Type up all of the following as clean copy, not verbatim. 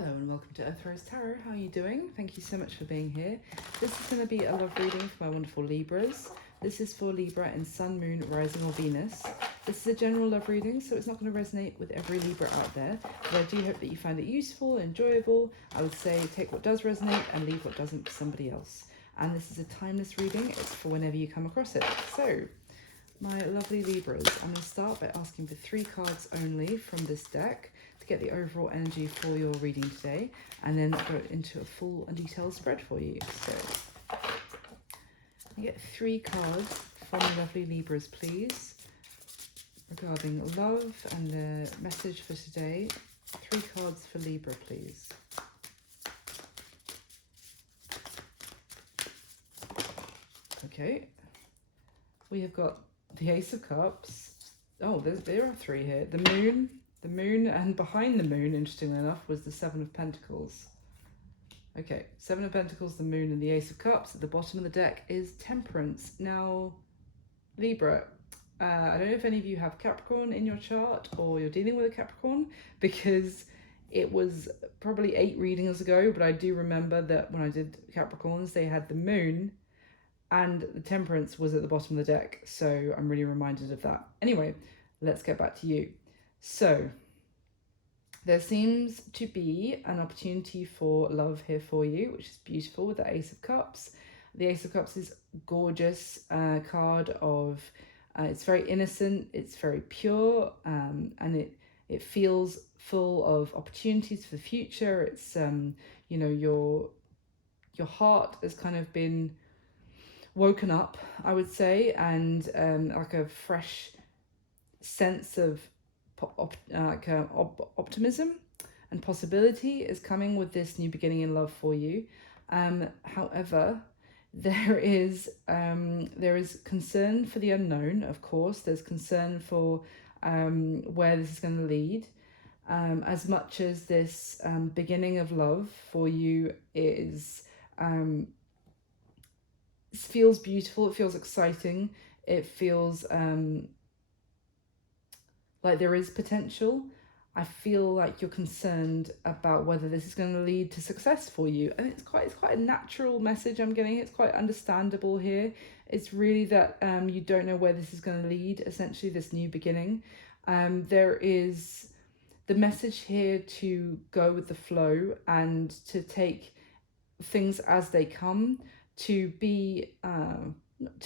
Hello and welcome to Earth Rose Tarot. How are you doing? Thank you so much for being here. This is going to be a love reading for my wonderful Libras. This is for Libra in Sun, Moon, Rising or Venus. This is a general love reading, so it's not going to resonate with every Libra out there, but I do hope that you find it useful, enjoyable. I would say take what does resonate and leave what doesn't for somebody else. And this is a timeless reading. It's for whenever you come across it. So, my lovely Libras, I'm going to start by asking for 3 cards only from this deck to get the overall energy for your reading today, and then go into a full and detailed spread for you. So, I get 3 cards from the lovely Libras, please, regarding love and the message for today. 3 cards for Libra, please. Okay, we have got the Ace of Cups. Oh, there are 3 here. The moon, and behind the moon, interestingly enough, was the 7 of Pentacles. Okay, 7 of Pentacles, the moon, and the Ace of Cups. At the bottom of the deck is Temperance. Now, Libra, I don't know if any of you have Capricorn in your chart or you're dealing with a Capricorn, because it was probably 8 readings ago, but I do remember that when I did Capricorns, they had the moon and the Temperance was at the bottom of the deck, so I'm really reminded of that. Anyway, let's get back to you. So, there seems to be an opportunity for love here for you, which is beautiful with the Ace of Cups. The Ace of Cups is a gorgeous card of, it's very innocent, it's very pure, and it feels full of opportunities for the future. It's, you know, your heart has kind of been woken up, I would say, and like a fresh sense of optimism and possibility is coming with this new beginning in love for you. However, there is concern for the unknown. Of course, there's concern for where this is going to lead. As much as this beginning of love for you is it feels beautiful, it feels exciting, it feels like there is potential. I feel like you're concerned about whether this is going to lead to success for you, and it's quite a natural message I'm getting. It's quite understandable here. It's really that you don't know where this is going to lead, essentially this new beginning. There is the message here to go with the flow and to take things as they come, to be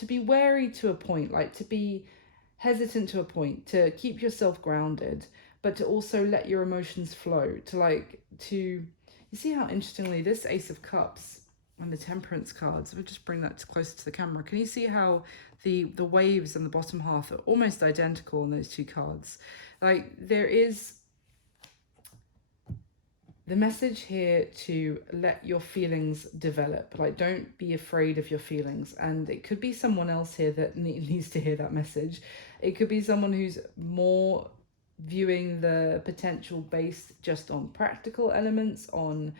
wary to a point, like to be hesitant to a point, to keep yourself grounded, but to also let your emotions flow, you see how interestingly this Ace of Cups and the Temperance cards, we'll just bring that closer to the camera. Can you see how the waves on the bottom half are almost identical in those 2 cards? Like, there is the message here to let your feelings develop. Like, don't be afraid of your feelings. And it could be someone else here that needs to hear that message. It could be someone who's more viewing the potential based just on practical elements, on,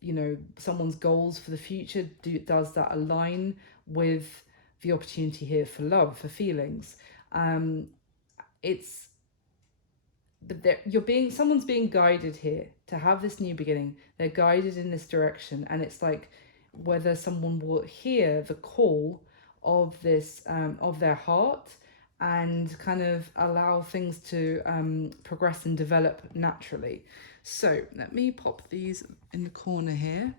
you know, someone's goals for the future. Does that align with the opportunity here for love, for feelings? But someone's being guided here to have this new beginning. They're guided in this direction, and it's like whether someone will hear the call of this of their heart and kind of allow things to progress and develop naturally. So let me pop these in the corner here.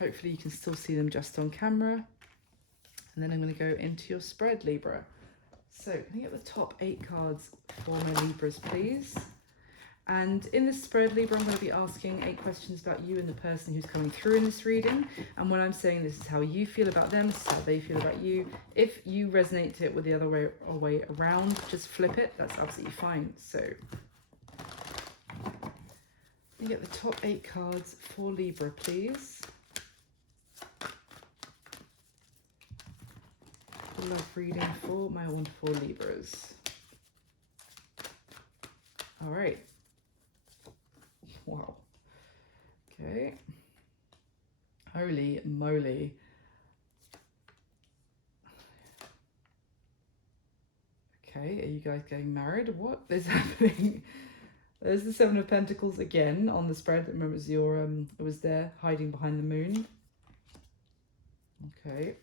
Hopefully you can still see them just on camera, and then I'm going to go into your spread, Libra. So, can I get the top 8 cards for my Libras, please? And in this spread, Libra, I'm going to be asking 8 questions about you and the person who's coming through in this reading. And when I'm saying this is how you feel about them, this is how they feel about you. If you resonate it with the other way around, just flip it. That's absolutely fine. So, you get the top 8 cards for Libra, please. Love reading for my wonderful Libras. All right. Wow. Okay. Holy moly. Okay, are you guys getting married? What is happening? There's the Seven of Pentacles again on the spread. Remember, it was your it was there hiding behind the moon. Okay.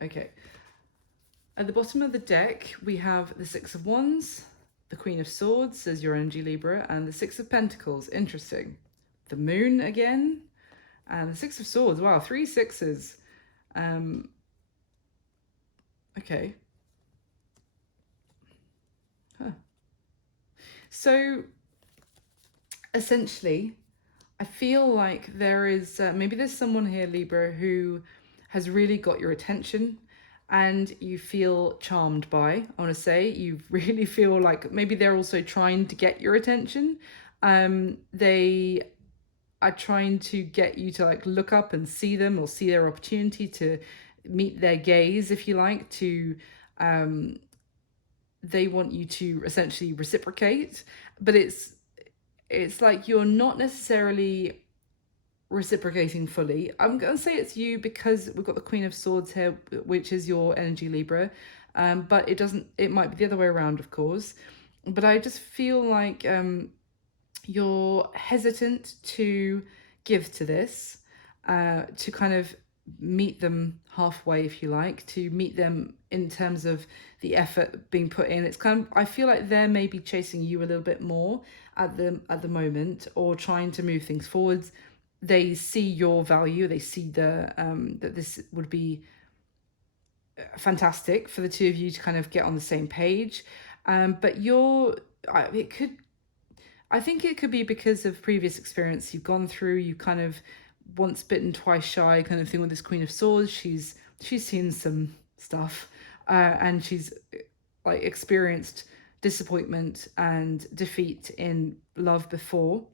Okay. At the bottom of the deck, we have the Six of Wands, the Queen of Swords, says your energy, Libra, and the Six of Pentacles. Interesting. The Moon again, and the Six of Swords. Wow, 3 sixes. Okay. Huh. So, essentially, I feel like there is, maybe there's someone here, Libra, who has really got your attention and you feel charmed by, I want to say. You really feel like maybe they're also trying to get your attention. They are trying to get you to like look up and see them, or see their opportunity to meet their gaze, if you like, to they want you to essentially reciprocate, but it's like you're not necessarily reciprocating fully. I'm going to say it's you because we've got the Queen of Swords here, which is your energy, Libra. But it might be the other way around, of course. But I just feel like you're hesitant to give to this, to kind of meet them halfway, if you like, to meet them in terms of the effort being put in. It's kind of, I feel like they're maybe chasing you a little bit more at the moment, or trying to move things forwards. They see your value. They see the that this would be fantastic for the two of you to kind of get on the same page. But I think it could be because of previous experience you've gone through. You kind of once bitten, twice shy kind of thing with this Queen of Swords. She's seen some stuff, and she's like experienced disappointment and defeat in love before.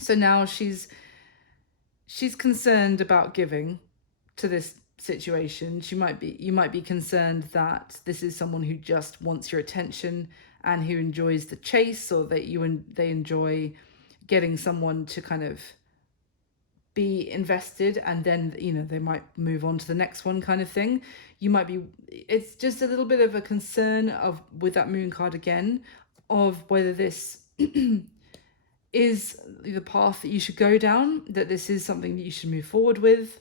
So now she's concerned about giving to this situation. You might be concerned that this is someone who just wants your attention and who enjoys the chase, or that they enjoy getting someone to kind of be invested, and then they might move on to the next one, kind of thing. It's just a little bit of a concern with that Moon card again, of whether this is the path that you should go down, that this is something that you should move forward with.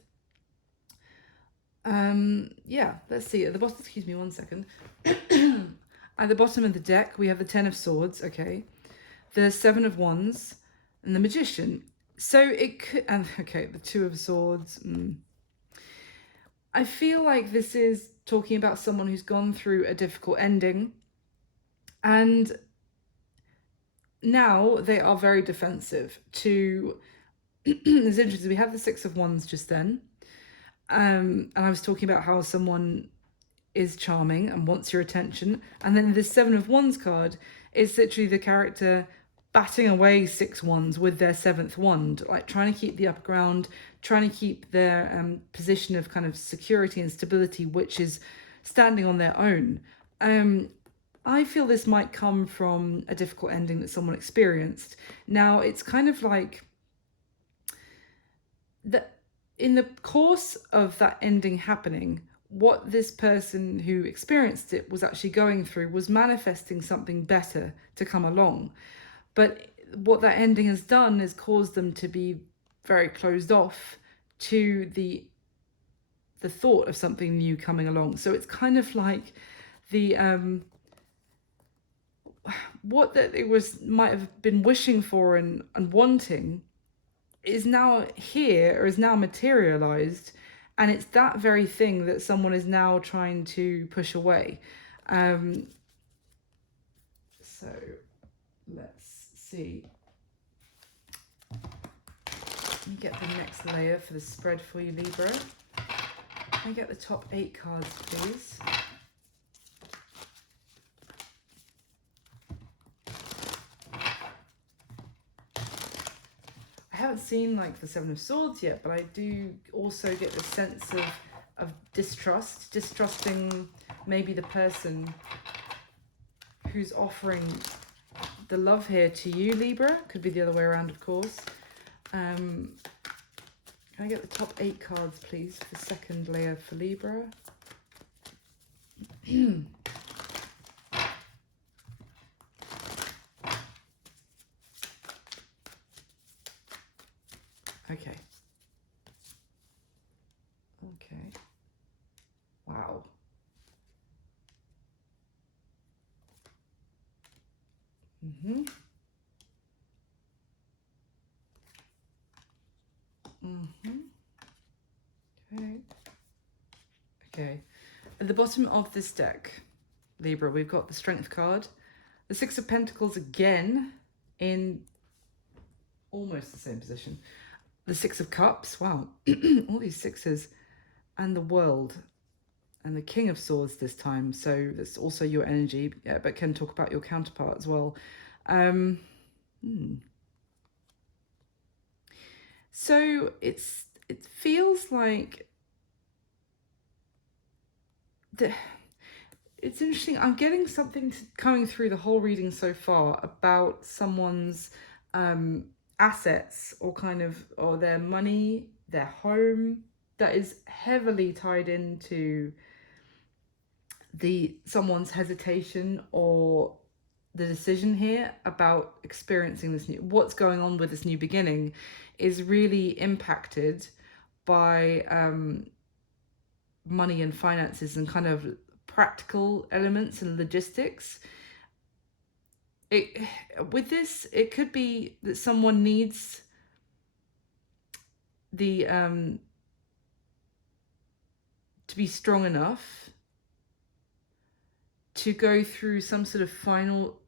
Yeah, let's see. At the bottom, excuse me one second. At the bottom of the deck, we have the Ten of Swords, okay, the Seven of Wands, and the Magician. So it could, and okay, the Two of Swords. I feel like this is talking about someone who's gone through a difficult ending, and now they are very defensive to it's interesting, we have the Six of Wands just then, and I was talking about how someone is charming and wants your attention, and then the Seven of Wands card is literally the character batting away 6 wands with their 7th wand, like trying to keep the upper ground, trying to keep their position of kind of security and stability, which is standing on their own. I feel this might come from a difficult ending that someone experienced. Now, it's kind of like that in the course of that ending happening, what this person who experienced it was actually going through was manifesting something better to come along. But what that ending has done is caused them to be very closed off to the thought of something new coming along. So it's kind of like the what that it might have been wishing for and wanting is now here, or is now materialized, and it's that very thing that someone is now trying to push away. So let's see. Let me get the next layer for the spread for you, Libra. Can I get the top 8 cards, please? I haven't seen like the Seven of Swords yet, but I do also get the sense of distrusting maybe the person who's offering the love here to you, Libra. Could be the other way around, of course. Can I get the top 8 cards, please, for the second layer for Libra? Mm-hmm. Mm-hmm. Okay. Okay. At the bottom of this deck, Libra, we've got the Strength card. The Six of Pentacles again in almost the same position. The Six of Cups. Wow. All these sixes. And the World. And the King of Swords this time. So that's also your energy. Yeah, but can talk about your counterpart as well. So it feels like it's interesting. I'm getting something coming through the whole reading so far about someone's assets or their money, their home, that is heavily tied into someone's hesitation or the decision here about experiencing this what's going on with this new beginning is really impacted by money and finances and kind of practical elements and logistics. With this, it could be that someone needs the to be strong enough to go through some sort of final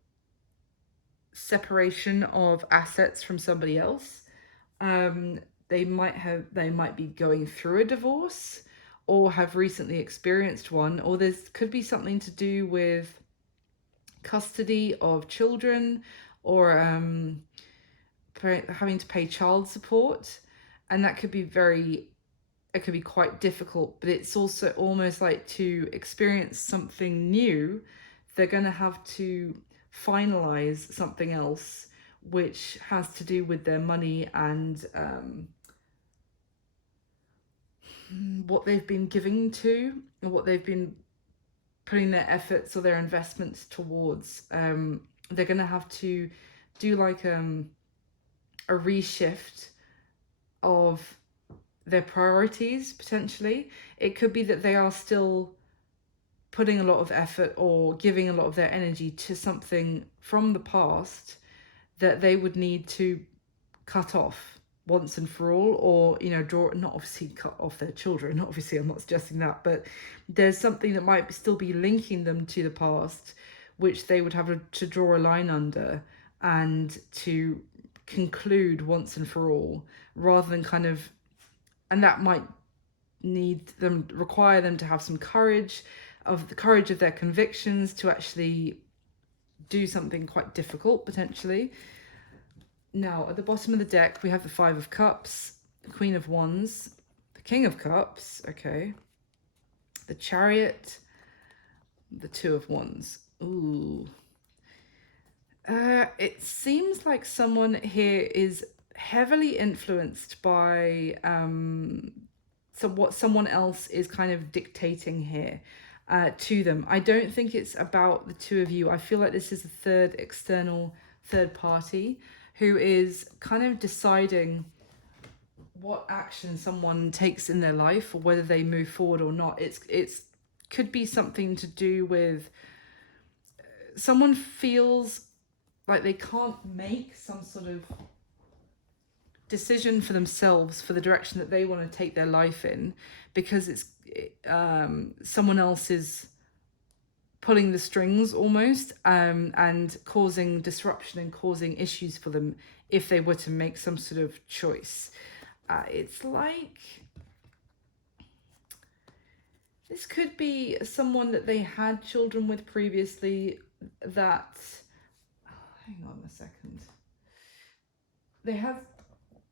separation of assets from somebody else. They might be going through a divorce or have recently experienced one, or there could be something to do with custody of children or having to pay child support, and that could be quite difficult. But it's also almost like to experience something new, they're going to have to finalize something else which has to do with their money and what they've been giving to, or what they've been putting their efforts or their investments towards. They're going to have to do like a reshift of their priorities, potentially. It could be that they are still putting a lot of effort or giving a lot of their energy to something from the past that they would need to cut off once and for all, or not obviously cut off their children, obviously I'm not suggesting that, but there's something that might still be linking them to the past which they would have to draw a line under and to conclude once and for all, rather than and that might require them to have some courage of their convictions to actually do something quite difficult potentially. Now, at the bottom of the deck, we have the Five of Cups, the Queen of Wands, the King of Cups, okay, the Chariot, the Two of Wands. Ooh. It seems like someone here is heavily influenced by what someone else is kind of dictating here to them. I don't think it's about the two of you. I feel like this is a third party who is kind of deciding what action someone takes in their life or whether they move forward or not. It's could be something to do with someone feels like they can't make some sort of decision for themselves for the direction that they want to take their life in, because it's someone else is pulling the strings almost, and causing disruption and causing issues for them if they were to make some sort of choice. It's like this could be someone that they had children with previously that, hang on a second, they have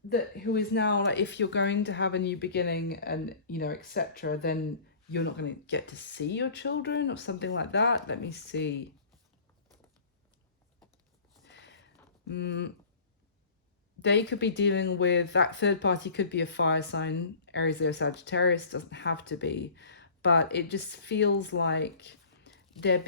that who is now like, if you're going to have a new beginning and etc., then you're not going to get to see your children or something like that. Let me see. They could be dealing with, that third party could be a fire sign, Aries, Leo, Sagittarius, doesn't have to be, but it just feels like they're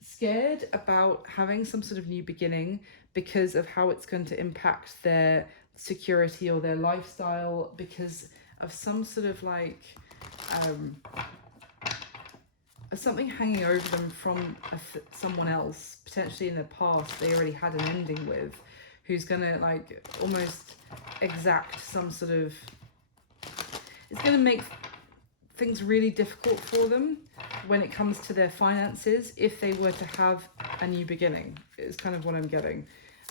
scared about having some sort of new beginning because of how it's going to impact their security or their lifestyle, because of some sort of like something hanging over them from someone else, potentially in the past they already had an ending with, who's gonna like almost exact some sort of, it's gonna make things really difficult for them when it comes to their finances if they were to have a new beginning, is kind of what I'm getting.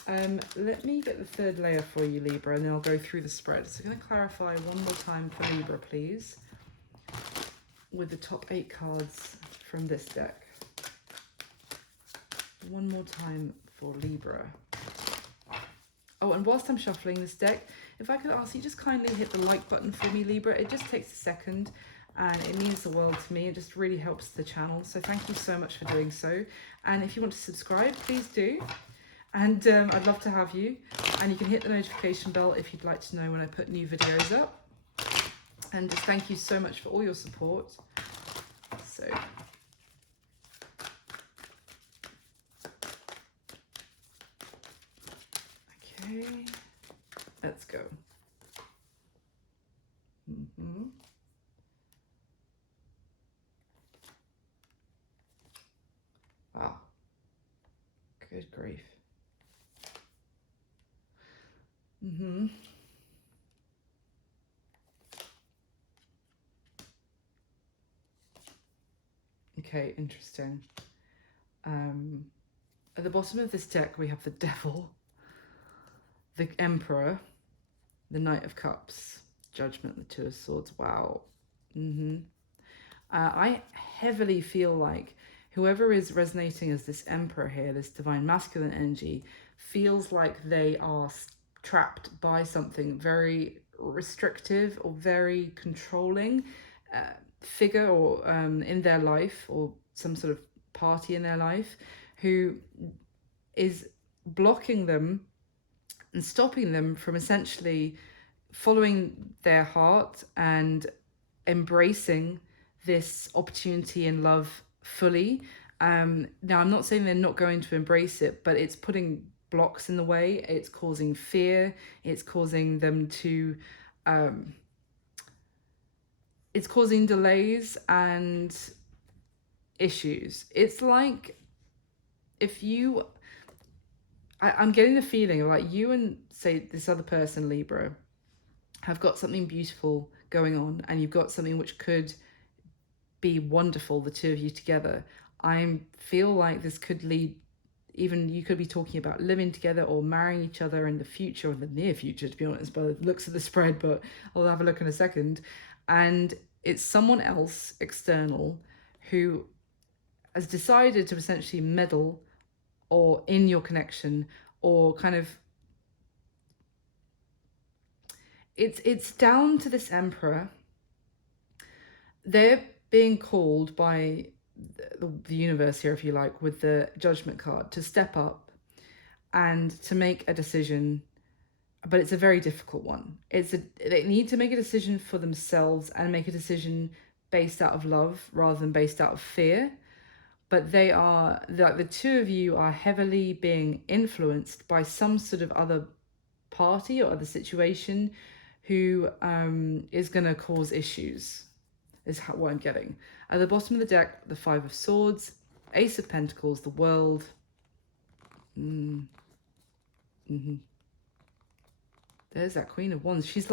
Let me get the third layer for you, Libra, and then I'll go through the spread. So I'm going to clarify one more time for Libra, please, with the top 8 cards from this deck. One more time for Libra. Oh, and whilst I'm shuffling this deck, if I could ask you just kindly hit the like button for me, Libra. It just takes a second and it means the world to me. It just really helps the channel. So thank you so much for doing so. And if you want to subscribe, please do. And I'd love to have you. And you can hit the notification bell if you'd like to know when I put new videos up. And just thank you so much for all your support. So, okay, let's go. Wow, good grief. Okay, interesting. At the bottom of this deck, we have the Devil, the Emperor, the Knight of Cups, Judgment, the Two of Swords. Wow. I heavily feel like whoever is resonating as this Emperor here, this divine masculine energy, feels like they are trapped by something very restrictive or very controlling figure or in their life, or some sort of party in their life who is blocking them and stopping them from essentially following their heart and embracing this opportunity in love fully. Now, I'm not saying they're not going to embrace it, but it's putting blocks in the way. It's causing fear. It's causing them to it's causing delays and issues. It's like if you, I'm getting the feeling like you and say this other person, Libra, have got something beautiful going on, and you've got something which could be wonderful, the two of you together. I feel like this could lead, even you could be talking about living together or marrying each other in the future, or the near future, to be honest, by the looks of the spread, but I'll have a look in a second. And it's someone else external who has decided to essentially meddle or in your connection, or kind of, it's down to this Emperor. They're being called by the universe here, if you like, with the Judgment card, to step up and to make a decision, but it's a very difficult one. They need to make a decision for themselves and make a decision based out of love rather than based out of fear. But they are, like, the two of you are heavily being influenced by some sort of other party or other situation who is going to cause issues, is what I'm getting. At the bottom of the deck, the Five of Swords, Ace of Pentacles, the World. There's that Queen of Wands. She's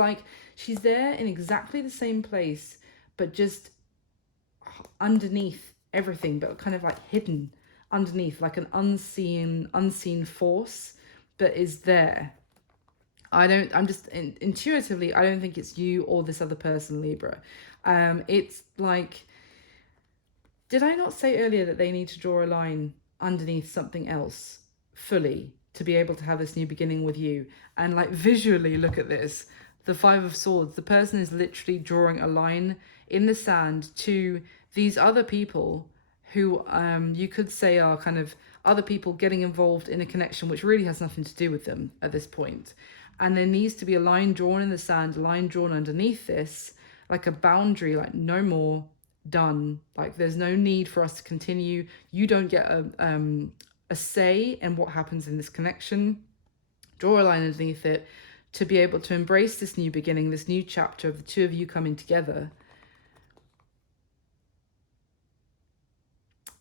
there in exactly the same place, but just underneath everything, but kind of like hidden underneath, like an unseen force, but is there. Intuitively, I don't think it's you or this other person, Libra. It's like, did I not say earlier that they need to draw a line underneath something else fully to be able to have this new beginning with you? And like visually look at this, the Five of Swords, the person is literally drawing a line in the sand to these other people who you could say are kind of other people getting involved in a connection which really has nothing to do with them at this point. And there needs to be a line drawn in the sand, a line drawn underneath this, like a boundary, like no more, done. Like there's no need for us to continue. You don't get a say in what happens in this connection. Draw a line underneath it to be able to embrace this new beginning, this new chapter of the two of you coming together.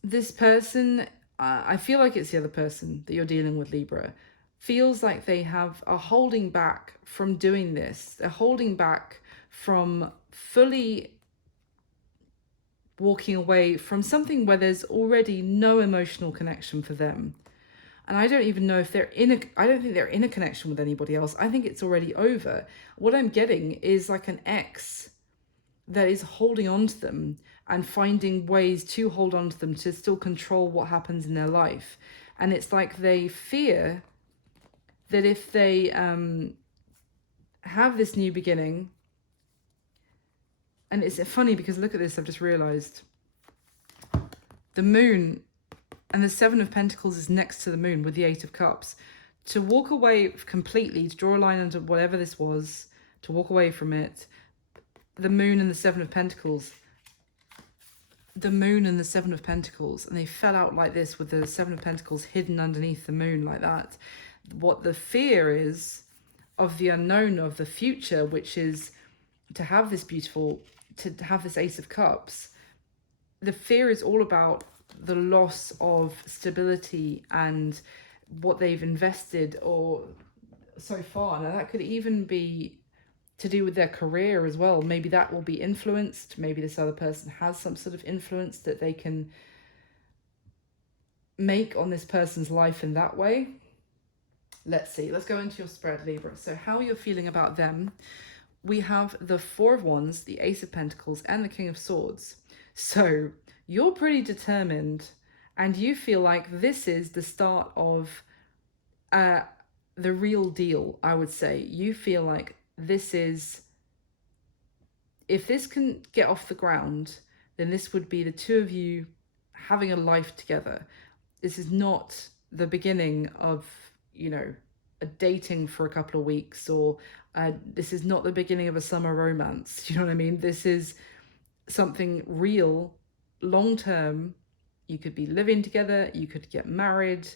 this person, I feel like it's the other person that you're dealing with, Libra, feels like they are holding back from doing this. They're holding back from fully walking away from something where there's already no emotional connection for them. And I don't even know if I don't think they're in a connection with anybody else. I think it's already over. What I'm getting is like an ex that is holding on to them and finding ways to hold on to them to still control what happens in their life. And it's like they fear that if they have this new beginning, and it's funny because look at this, I've just realized the moon and the Seven of Pentacles is next to the moon with the Eight of Cups. To walk away completely, to draw a line under whatever this was, to walk away from it, the moon and the Seven of Pentacles, the moon and the Seven of Pentacles, and they fell out like this with the Seven of Pentacles hidden underneath the moon like that. What the fear is of the unknown, of the future, which is to have this beautiful, to have this Ace of Cups. The fear is all about the loss of stability and what they've invested or so far. Now that could even be to do with their career as well. Maybe that will be influenced. Maybe this other person has some sort of influence that they can make on this person's life in that way. Let's see. Let's go into your spread, Libra. So how you're feeling about them. We have the Four of Wands, the Ace of Pentacles, and the King of Swords. So you're pretty determined and you feel like this is the start of the real deal, I would say. You feel like this is, if this can get off the ground, then this would be the two of you having a life together. This is not the beginning of, you know, a dating for a couple of weeks, or this is not the beginning of a summer romance. You know what I mean? This is something real, long term. You could be living together, you could get married,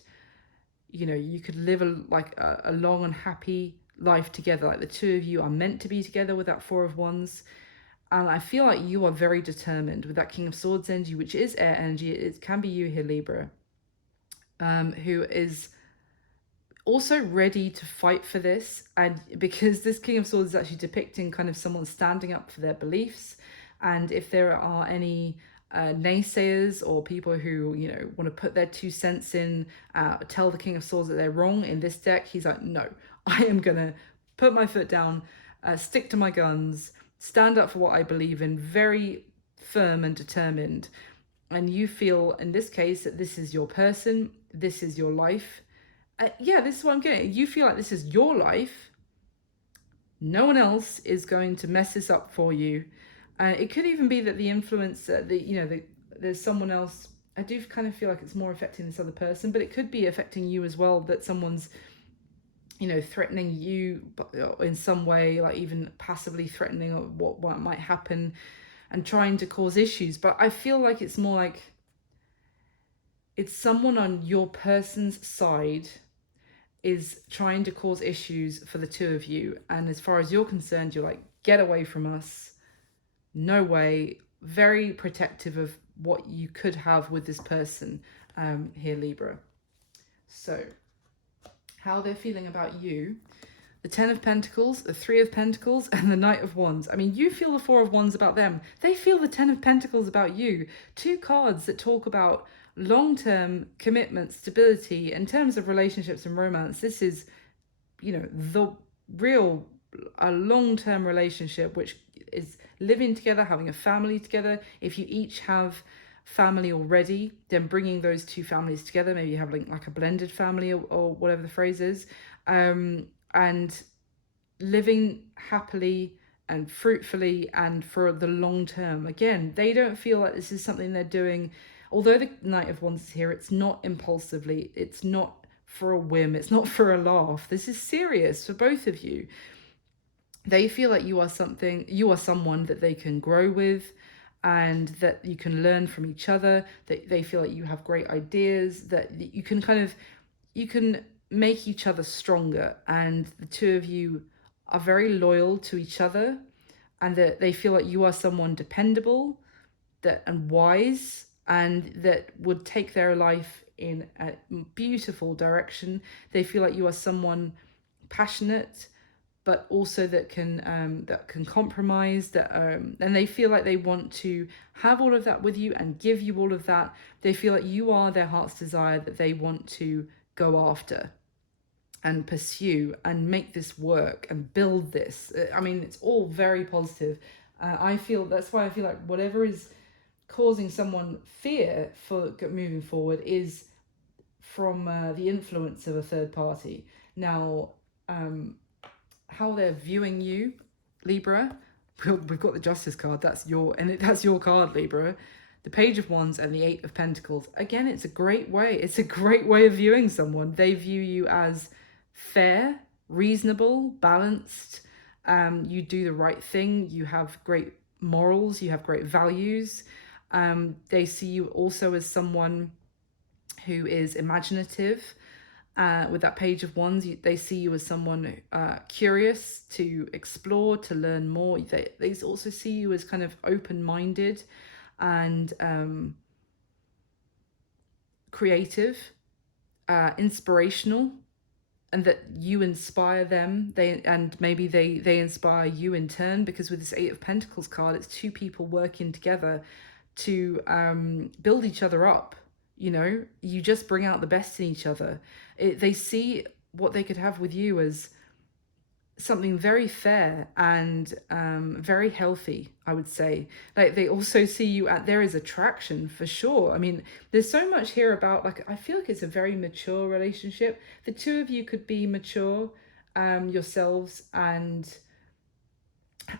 you know, you could live a long and happy life together. Like the two of you are meant to be together with that Four of Wands. And I feel like you are very determined with that King of Swords energy, which is air energy. It can be you here, Libra, who is also ready to fight for this. And because this King of Swords is actually depicting kind of someone standing up for their beliefs. And if there are any naysayers or people who, you know, want to put their 2 cents in, tell the King of Swords that they're wrong in this deck, he's like, no, I am going to put my foot down, stick to my guns, stand up for what I believe in, very firm and determined. And you feel, in this case, that this is your person, this is your life. Yeah, this is what I'm getting. You feel like this is your life. No one else is going to mess this up for you. It could even be that the influence, there's someone else. I do kind of feel like it's more affecting this other person, but it could be affecting you as well, that someone's, you know, threatening you in some way, like even passively threatening what might happen and trying to cause issues. But I feel like it's more like it's someone on your person's side is trying to cause issues for the two of you. And as far as you're concerned, you're like, get away from us. No way. Very protective of what you could have with this person here, Libra. So how they're feeling about you. The 10 of Pentacles, the 3 of Pentacles, and the Knight of Wands. I mean, you feel the 4 of Wands about them. They feel the 10 of Pentacles about you. 2 cards that talk about long-term commitment, stability in terms of relationships and romance. This is, you know, the real, a long-term relationship, which is living together, having a family together. If you each have family already, then bringing those 2 families together, maybe you have like a blended family or whatever the phrase is, and living happily and fruitfully and for the long term. Again, they don't feel like this is something they're doing. Although the Knight of Wands is here, it's not impulsively, it's not for a whim, it's not for a laugh. This is serious for both of you. They feel like you are someone that they can grow with and that you can learn from each other, that they feel like you have great ideas, that you can make each other stronger, and the two of you are very loyal to each other, and that they feel like you are someone dependable and wise, and that would take their life in a beautiful direction. They feel like you are someone passionate, but also that can compromise, and they feel like they want to have all of that with you and give you all of that. They feel like you are their heart's desire that they want to go after and pursue and make this work and build this. I mean, it's all very positive. I feel that's why I feel like whatever is causing someone fear for moving forward is from the influence of a third party. Now, how they're viewing you, Libra. We've got the Justice card. That's your card, Libra. The Page of Wands and the Eight of Pentacles. Again, it's a great way. It's a great way of viewing someone. They view you as fair, reasonable, balanced. You do the right thing. You have great morals. You have great values. They see you also as someone who is imaginative. With that Page of Wands, they see you as someone curious to explore, to learn more. They also see you as kind of open-minded and creative, inspirational, and that you inspire them. Maybe they inspire you in turn, because with this Eight of Pentacles card, it's two people working together to build each other up. You know, you just bring out the best in each other. They see what they could have with you as something very fair and very healthy, I would say. Like, they also see you there is attraction for sure. I mean, there's so much here about, like, I feel like it's a very mature relationship. The two of you could be mature yourselves, and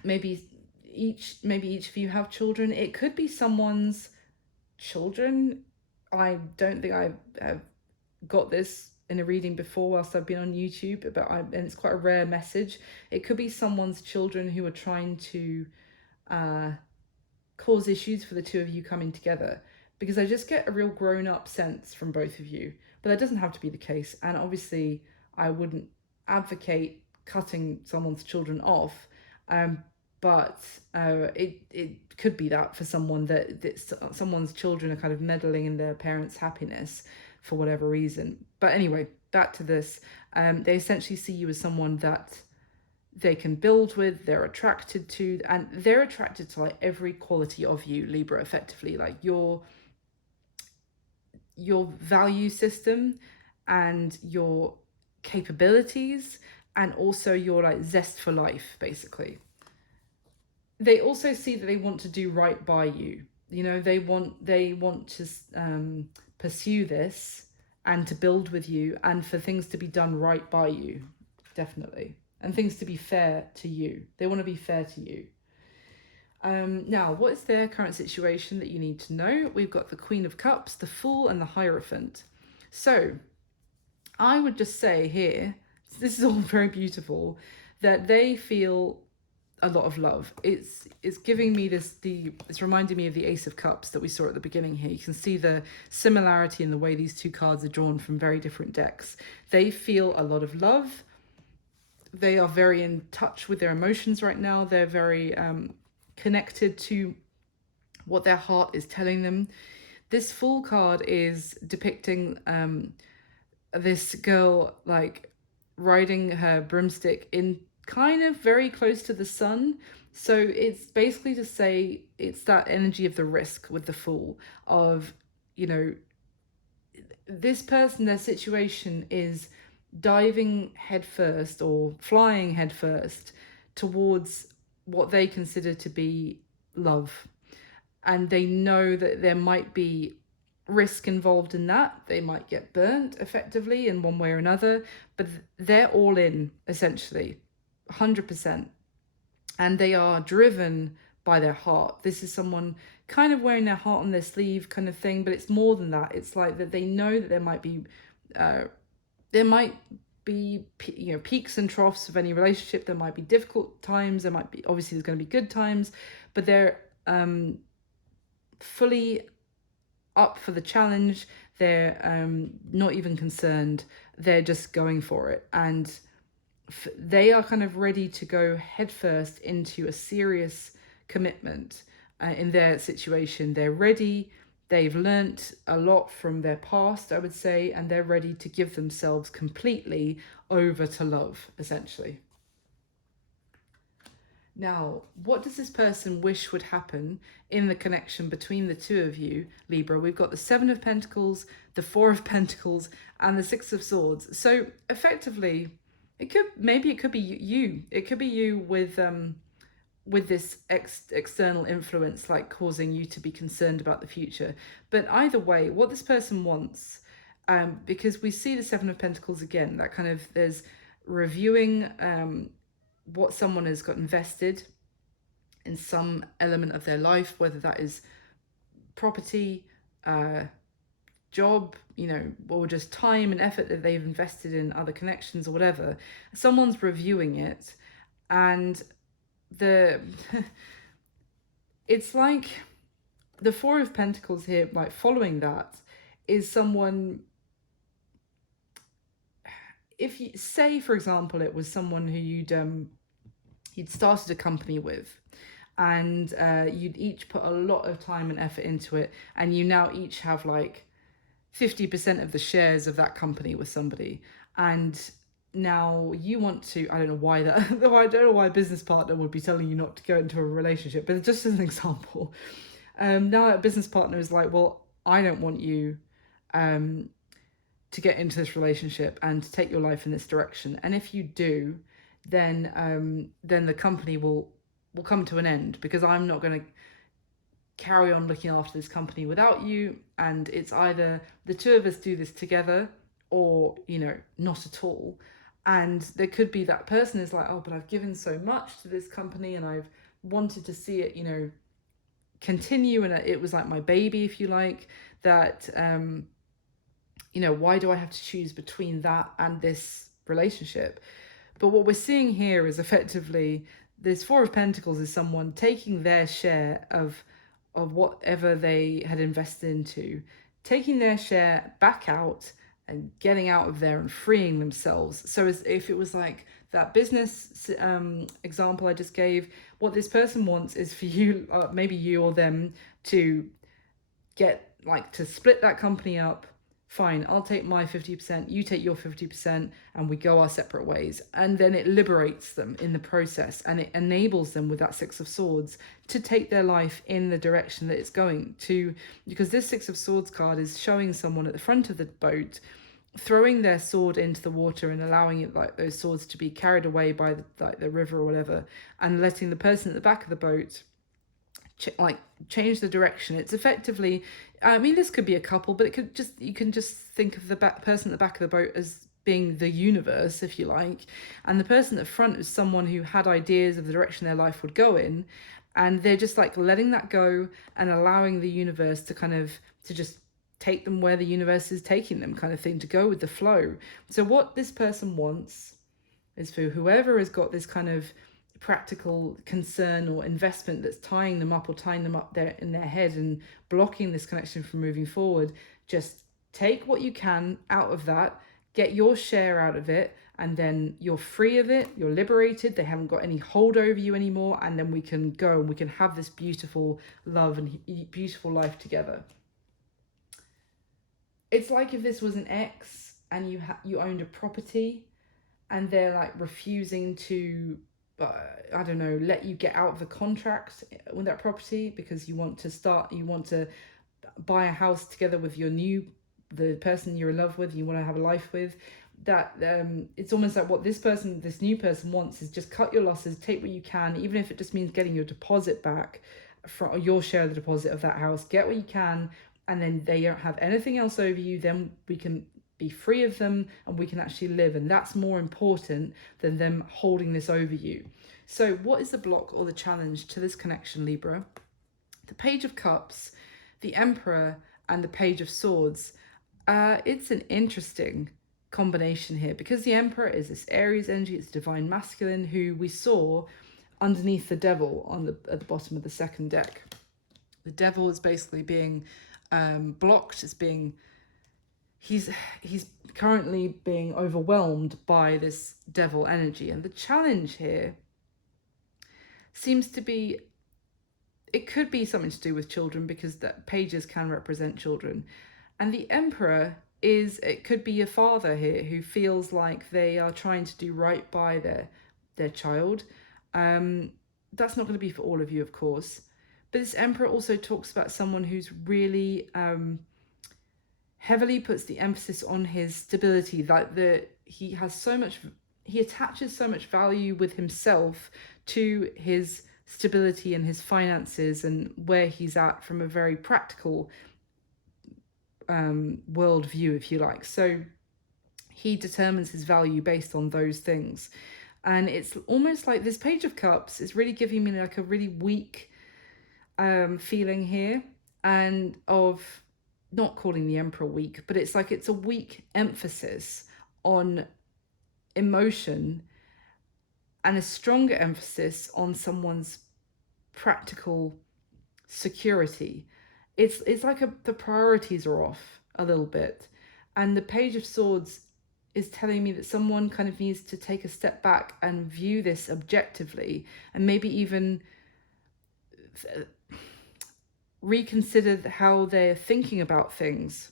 maybe each of you have children. It could be someone's children. I don't think I've got this in a reading before whilst I've been on YouTube, and it's quite a rare message. It could be someone's children who are trying to cause issues for the two of you coming together, because I just get a real grown-up sense from both of you. But that doesn't have to be the case, and obviously I wouldn't advocate cutting someone's children off, but it could be that for someone that someone's children are kind of meddling in their parents' happiness for whatever reason. But anyway, back to this. They essentially see you as someone that they can build with, they're attracted to, and they're attracted to like every quality of you, Libra, effectively. Like your value system and your capabilities, and also your like zest for life, basically. They also see that they want to do right by you. You know, they want to pursue this and to build with you, and for things to be done right by you, definitely, and things to be fair to you. They want to be fair to you. Now, what is their current situation that you need to know? We've got the Queen of Cups, the Fool, and the Hierophant. So I would just say here, this is all very beautiful, that they feel a lot of love. It's giving me it's reminding me of the Ace of Cups that we saw at the beginning here. You can see the similarity in the way these two cards are drawn from very different decks. They feel a lot of love. They are very in touch with their emotions right now. They're very connected to what their heart is telling them. This Fool card is depicting this girl like riding her broomstick in kind of very close to the sun. So it's basically to say it's that energy of the risk with the Fool, of, you know, this person, their situation is diving headfirst or flying headfirst towards what they consider to be love. And they know that there might be risk involved in that. They might get burnt effectively in one way or another, but they're all in, essentially, 100%. And they are driven by their heart. This is someone kind of wearing their heart on their sleeve kind of thing, but it's more than that. It's like that they know that there might be you know, peaks and troughs of any relationship. There might be difficult times. There might be, obviously there's going to be good times, but they're fully up for the challenge. They're not even concerned. They're just going for it, and they are kind of ready to go headfirst into a serious commitment in their situation. They're ready. They've learnt a lot from their past, I would say, and they're ready to give themselves completely over to love, essentially. Now, what does this person wish would happen in the connection between the two of you, Libra? We've got the Seven of Pentacles, the Four of Pentacles, and the Six of Swords. So effectively, it could be you. It could be you with this external influence, like causing you to be concerned about the future. But either way, what this person wants, because we see the Seven of Pentacles again, that kind of, there's reviewing what someone has got invested in some element of their life, whether that is property, job, or just time and effort that they've invested in other connections or whatever. Someone's reviewing it, and it's like the Four of Pentacles here, like following that, is someone, if you say, for example, it was someone who you'd started a company with, and you'd each put a lot of time and effort into it, and you now each have like 50% of the shares of that company with somebody, and now you want to, I don't know why that, I don't know why a business partner would be telling you not to go into a relationship, but just as an example, now that business partner is like, well, I don't want you to get into this relationship and to take your life in this direction. And if you do, then the company will come to an end, because I'm not going to carry on looking after this company without you. And it's either the two of us do this together, or not at all. And there could be that person is like, oh, but I've given so much to this company, and I've wanted to see it continue, and it was like my baby, if you like, that why do I have to choose between that and this relationship? But what we're seeing here is effectively this Four of Pentacles is someone taking their share of whatever they had invested into, taking their share back out and getting out of there and freeing themselves. So as if it was like that business example I just gave, what this person wants is for you, maybe you or them, to get to split that company up. Fine, I'll take my 50%, you take your 50%, and we go our separate ways. And then it liberates them in the process, and it enables them with that Six of Swords to take their life in the direction that it's going to. Because this Six of Swords card is showing someone at the front of the boat throwing their sword into the water and allowing it, like those swords, to be carried away by the river or whatever, and letting the person at the back of the boat change the direction. It's effectively, I mean, this could be a couple, but you can just think of the person at the back of the boat as being the universe, if you like, and the person at the front is someone who had ideas of the direction their life would go in, and they're just like letting that go and allowing the universe to just take them where the universe is taking them, kind of thing, to go with the flow. So what this person wants is for whoever has got this kind of practical concern or investment that's tying them up there in their head and blocking this connection from moving forward, just take what you can out of that, get your share out of it, and then you're free of it, you're liberated, they haven't got any hold over you anymore, and then we can go and we can have this beautiful love and beautiful life together. It's like if this was an ex and you owned a property, and they're like refusing to I don't know, let you get out of the contract with that property because you want to buy a house together with the person you're in love with, you want to have a life with. That it's almost like what this new person wants is just cut your losses, take what you can, even if it just means getting your deposit back from your share of the deposit of that house. Get what you can, and then they don't have anything else over you. Then we can be free of them and we can actually live, and that's more important than them holding this over you. So what is the block or the challenge to this connection, Libra? The Page of Cups, the Emperor, and the Page of Swords. It's an interesting combination here, because the Emperor is this Aries energy, it's divine masculine, who we saw underneath the Devil at the bottom of the second deck. The Devil is basically being blocked, he's currently being overwhelmed by this Devil energy. And the challenge here seems to be it could be something to do with children, because the pages can represent children. And the Emperor it could be a father here who feels like they are trying to do right by their child. That's not going to be for all of you, of course. But this Emperor also talks about someone who's really heavily puts the emphasis on his stability, that he attaches so much value with himself to his stability and his finances and where he's at from a very practical world view, if you like. So he determines his value based on those things. And it's almost like this Page of Cups is really giving me like a really weak feeling here, and of not calling the Emperor weak, but it's like it's a weak emphasis on emotion and a stronger emphasis on someone's practical security. It's like the priorities are off a little bit. And the Page of Swords is telling me that someone kind of needs to take a step back and view this objectively, and maybe even reconsider how they're thinking about things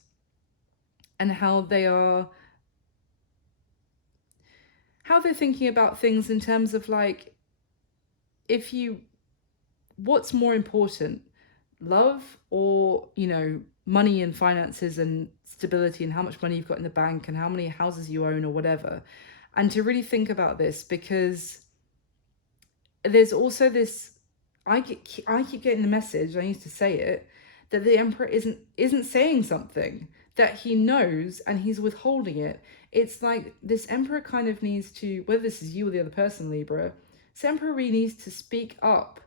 and how they're thinking about things in terms of like, what's more important, love or, money and finances and stability and how much money you've got in the bank and how many houses you own or whatever. And to really think about this, because there's also this, I keep getting the message, I need to say it, that the Emperor isn't saying something that he knows and he's withholding it. It's like this Emperor kind of needs to, whether this is you or the other person, Libra, this Emperor really needs to speak up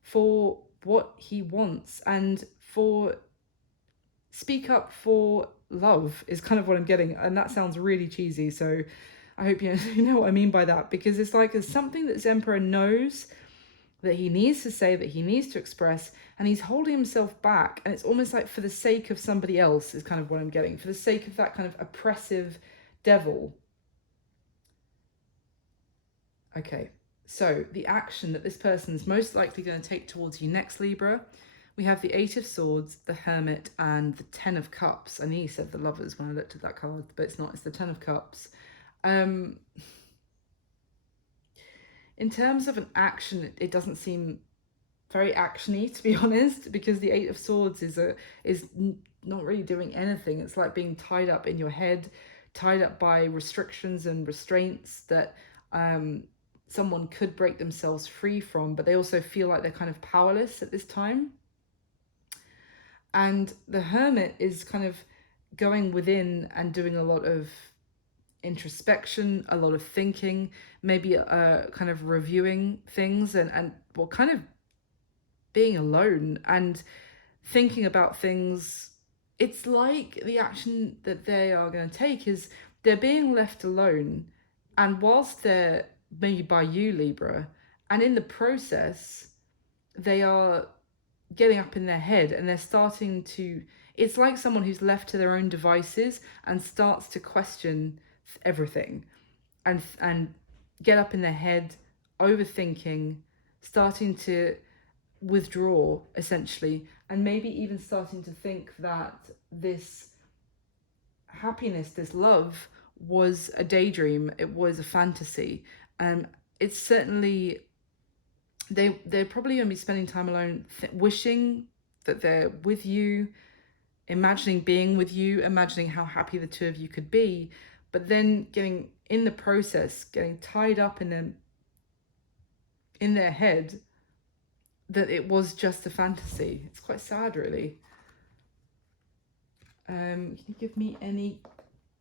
for what he wants, and speak up for love is kind of what I'm getting. And that sounds really cheesy, so I hope you know what I mean by that, because it's like there's something that this Emperor knows that he needs to say, that he needs to express, and he's holding himself back. And it's almost like for the sake of somebody else is kind of what I'm getting, for the sake of that kind of oppressive devil. Okay, so the action that this person's most likely going to take towards you next, Libra, we have the Eight of Swords, the Hermit, and the Ten of Cups. I nearly said the Lovers when I looked at that card, but it's not, it's the Ten of Cups. In terms of an action, it doesn't seem very actiony, to be honest, because the Eight of Swords is not really doing anything. It's like being tied up in your head, tied up by restrictions and restraints that someone could break themselves free from, but they also feel like they're kind of powerless at this time. And the Hermit is kind of going within and doing a lot of introspection, a lot of thinking, maybe kind of reviewing things and well, kind of being alone and thinking about things. It's like the action that they are going to take is they're being left alone, and whilst they're maybe by you, Libra, and in the process they are getting up in their head and they're starting to, it's like someone who's left to their own devices and starts to question everything and get up in their head, overthinking, starting to withdraw essentially, and maybe even starting to think that this happiness, this love, was a daydream, it was a fantasy. It's certainly, they're probably going to be spending time alone, wishing that they're with you, imagining being with you, imagining how happy the two of you could be, but then getting in the process, getting tied up in their head that it was just a fantasy. It's quite sad, really. Can you give me any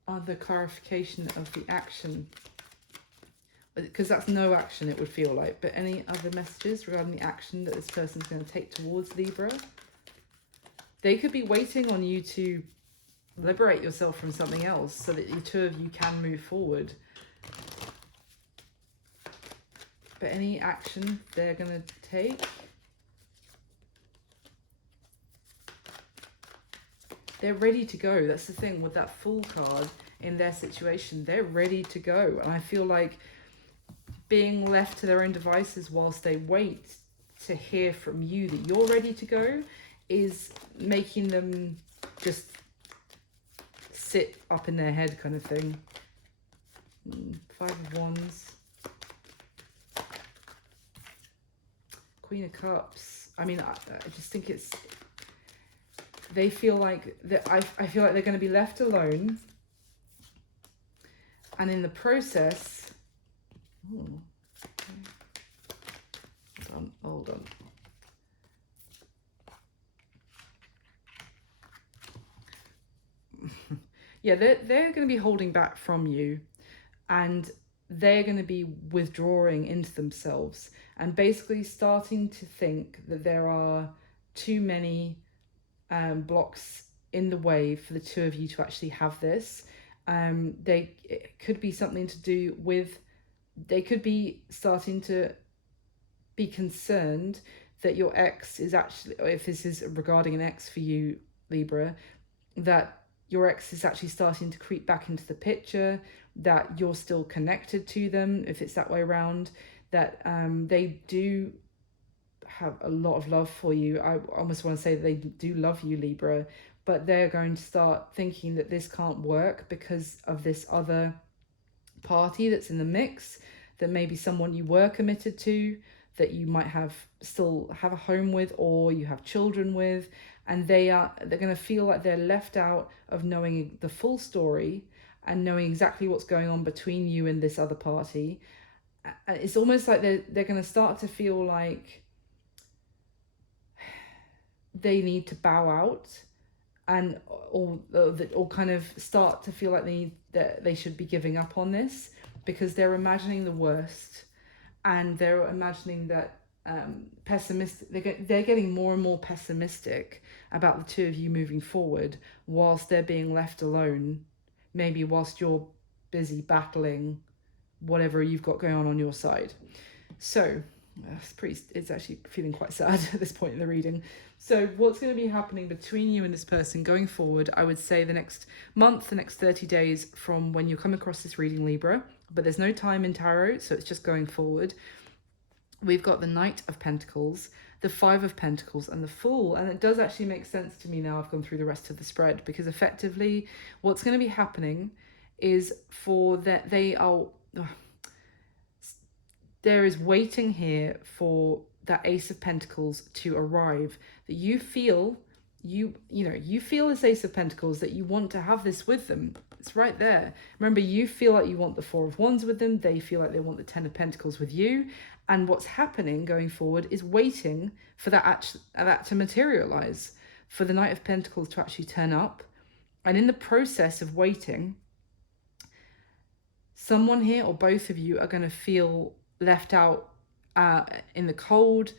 other clarification of the action? Because that's no action, it would feel like, but any other messages regarding the action that this person's going to take towards Libra? They could be waiting on you to liberate yourself from something else so that the two of you can move forward. But any action they're going to take? They're ready to go. That's the thing with that Fool card in their situation. They're ready to go. And I feel like being left to their own devices whilst they wait to hear from you that you're ready to go is making them just sit up in their head kind of thing. Five of Wands. Queen of Cups. I mean, I just think it's, they feel like that. I feel like they're going to be left alone, and in the process, hold on. Yeah, they're going to be holding back from you, and they're going to be withdrawing into themselves and basically starting to think that there are too many blocks in the way for the two of you to actually have this. It could be something to do with, they could be starting to be concerned that your ex is actually, if this is regarding an ex for you, Libra, that your ex is actually starting to creep back into the picture, that you're still connected to them, if it's that way around, that they do have a lot of love for you. I almost want to say that they do love you, Libra, but they're going to start thinking that this can't work because of this other party that's in the mix, that maybe someone you were committed to, that you might still have a home with, or you have children with, and they're going to feel like they're left out of knowing the full story and knowing exactly what's going on between you and this other party. It's almost like they're going to start to feel like they need to bow out, and or kind of start to feel like they should be giving up on this, because they're imagining the worst, and they're imagining that pessimistic. They're getting more and more pessimistic about the two of you moving forward, whilst they're being left alone, maybe whilst you're busy battling whatever you've got going on your side. So it's actually feeling quite sad at this point in the reading. So what's going to be happening between you and this person going forward, I would say the next month, the next 30 days from when you come across this reading, Libra, but there's no time in tarot, so it's just going forward. We've got the Knight of Pentacles, the Five of Pentacles, and the Fool. And it does actually make sense to me now I've gone through the rest of the spread, because effectively what's going to be happening is there is waiting here for that Ace of Pentacles to arrive, that you feel this Ace of Pentacles, that you want to have this with them. It's right there. Remember, you feel like you want the Four of Wands with them. They feel like they want the Ten of Pentacles with you. And what's happening going forward is waiting for that to materialize, for the Knight of Pentacles to actually turn up. And in the process of waiting, someone here or both of you are going to feel left out in the cold,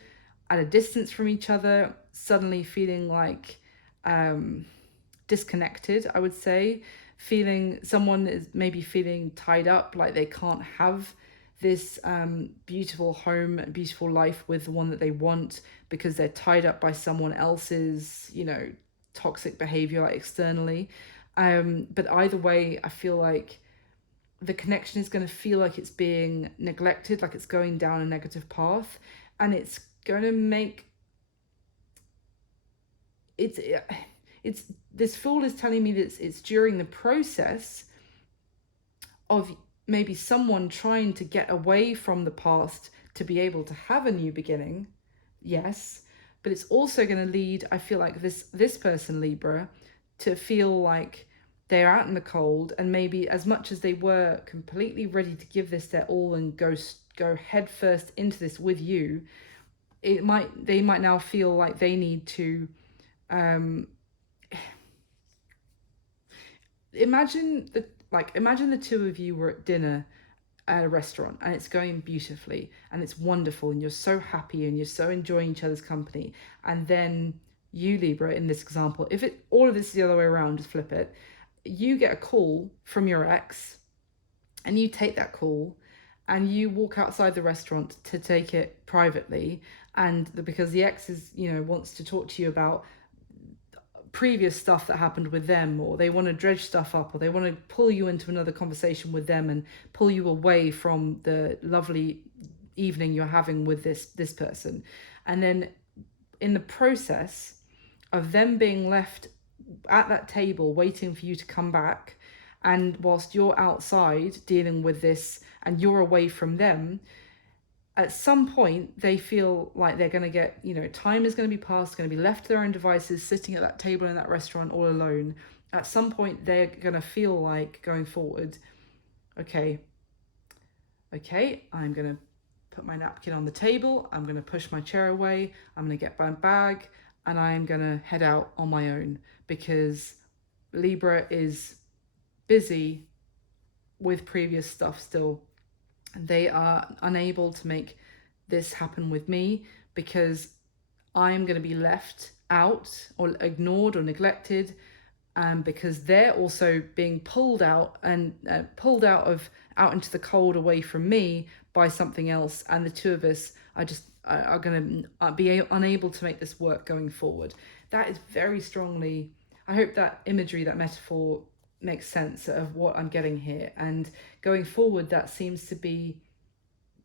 at a distance from each other, suddenly feeling like disconnected, I would say. Someone is maybe feeling tied up, like they can't have this beautiful home, beautiful life with the one that they want, because they're tied up by someone else's, toxic behavior, like externally. But either way, I feel like the connection is going to feel like it's being neglected, like it's going down a negative path, and it's going to make it's this Fool is telling me that it's during the process of maybe someone trying to get away from the past to be able to have a new beginning. Yes, but it's also going to lead, I feel like, this person, Libra, to feel like they're out in the cold, and maybe as much as they were completely ready to give this their all and go head first into this with you, they might now feel like they need to imagine the two of you were at dinner at a restaurant, and it's going beautifully and it's wonderful and you're so happy and you're so enjoying each other's company, and then you, Libra, in this example, if all of this is the other way around, just flip it, you get a call from your ex, and you take that call and you walk outside the restaurant to take it privately, because the ex wants to talk to you about previous stuff that happened with them, or they want to dredge stuff up, or they want to pull you into another conversation with them and pull you away from the lovely evening you're having with this person. And then in the process of them being left at that table waiting for you to come back, and whilst you're outside dealing with this and you're away from them, at some point they feel like they're going to get, you know, time is going to be passed, going to be left to their own devices, sitting at that table in that restaurant all alone. At some point they're going to feel like going forward, okay, I'm going to put my napkin on the table, I'm going to push my chair away, I'm going to get my bag, and I'm going to head out on my own, because Libra is busy with previous stuff still. They are unable to make this happen with me because I'm going to be left out or ignored or neglected, because they're also being pulled out and out into the cold away from me by something else, and the two of us are going to be unable to make this work going forward. That is very strongly, I hope that imagery, that metaphor makes sense of what I'm getting here. And going forward, that seems to be,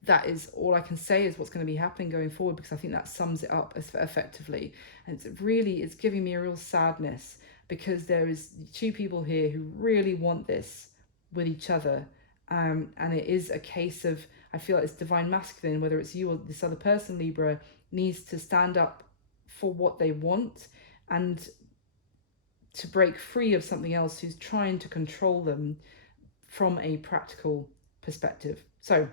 that is all I can say is what's going to be happening going forward, because I think that sums it up as effectively. And it's giving me a real sadness, because there is two people here who really want this with each other, and it is a case of, I feel like it's divine masculine, whether it's you or this other person, Libra, needs to stand up for what they want and to break free of something else who's trying to control them from a practical perspective. So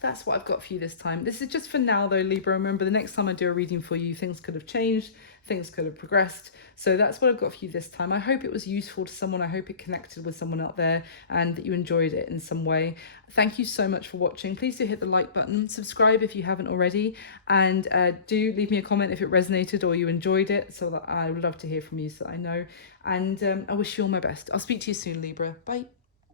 that's what I've got for you this time. This is just for now though, Libra. Remember, the next time I do a reading for you, things could have changed, things could have progressed. So that's what I've got for you this time. I hope it was useful to someone. I hope it connected with someone out there and that you enjoyed it in some way. Thank you so much for watching. Please do hit the like button, subscribe if you haven't already, and do leave me a comment if it resonated or you enjoyed it, so that I would love to hear from you, so that I know. And I wish you all my best. I'll speak to you soon, Libra. Bye.